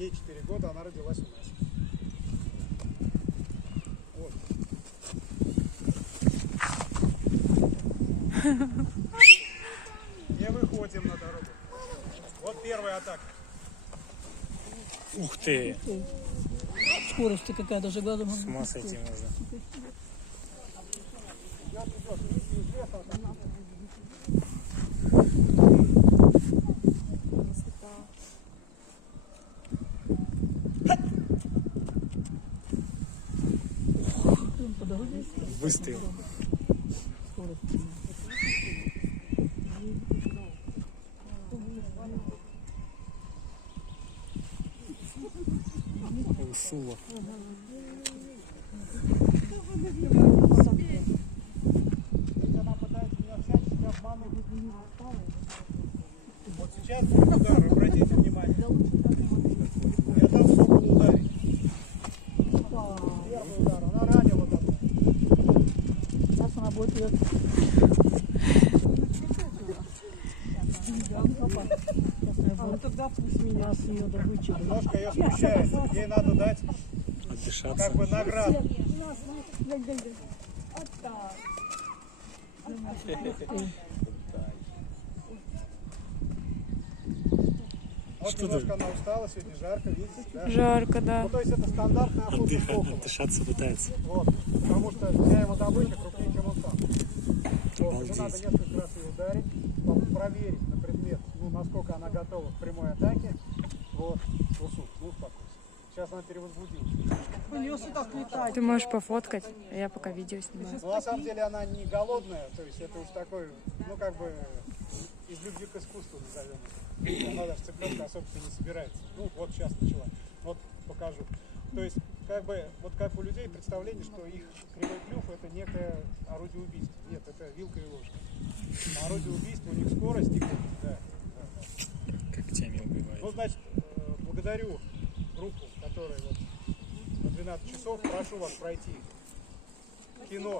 Ей 4 года, она родилась у нас. Вот. Не выходим на дорогу. Вот первая атака. Ух ты! Скорость какая, даже глазом. С ума сойти можно. Выставил. Усула. Она пытается меня всячески обмануть. Вот сейчас удар, обратите внимание. Я должен был ударить. Первый удар, она ранила там. Сейчас она будет ее... А тогда пусть меня с ее добычи. Немножко ее смущается. Ей надо дать Отдышаться. как бы награду. Вот Что немножко ты? она устала, сегодня жарко, видите? Да? Жарко, да. Ну, то есть это стандартная охота с окуня. Отдышаться пытается. Вот, потому что вся его добыча крупнее, чем он сам. Вот, уже надо Обалдеть. несколько раз ее ударить, проверить на предмет, ну, насколько она готова к прямой атаке. Вот, Усу, ну успокойся. Сейчас она перевозбудилась. У нее так летает. Ты можешь пофоткать, а я пока видео снимаю. Но на самом деле она не голодная, то есть это уж такой, ну как бы из любви к искусству назовем. Она даже цыпленка особо не собирается. Ну вот сейчас начала. Вот покажу. То есть как бы вот как у людей представление, что их кривой клюв это некое орудие убийства. Нет, это вилка и ложка. На орудие убийства у них скорость и да. Как теми убивает. Ну значит, благодарю группу, которая вот на 12 часов прошу вас пройти кино